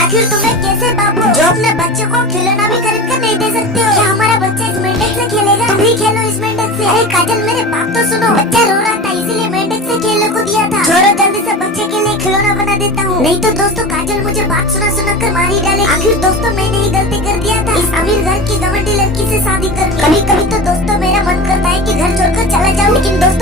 आखिर तुम्हें कैसे बाबू जो अपने बच्चे को खिलौना भी खरीद कर नहीं दे सकते हो? क्या हमारा बच्चा इस मेंढक से खेलेगा? तुम ही खेलो इस मेंढक से। अरे काजल मेरे बात तो सुनो, बच्चा रो रहा था इसीलिए मेंढक से खेलने को दिया था। छोड़ो जल्दी से बच्चे के लिए खिलौना बना देता हूँ, नहीं तो दोस्तों काजल मुझे बात सुना कर मार ही डाले। आखिर दोस्तों मैंने ही गलती कर दिया था इस अमीर घर की घमंडी लड़की से शादी करके। कभी कभी तो दोस्तों मेरा मन करता है कि घर छोड़कर चला जाऊँ, लेकिन दोस्तों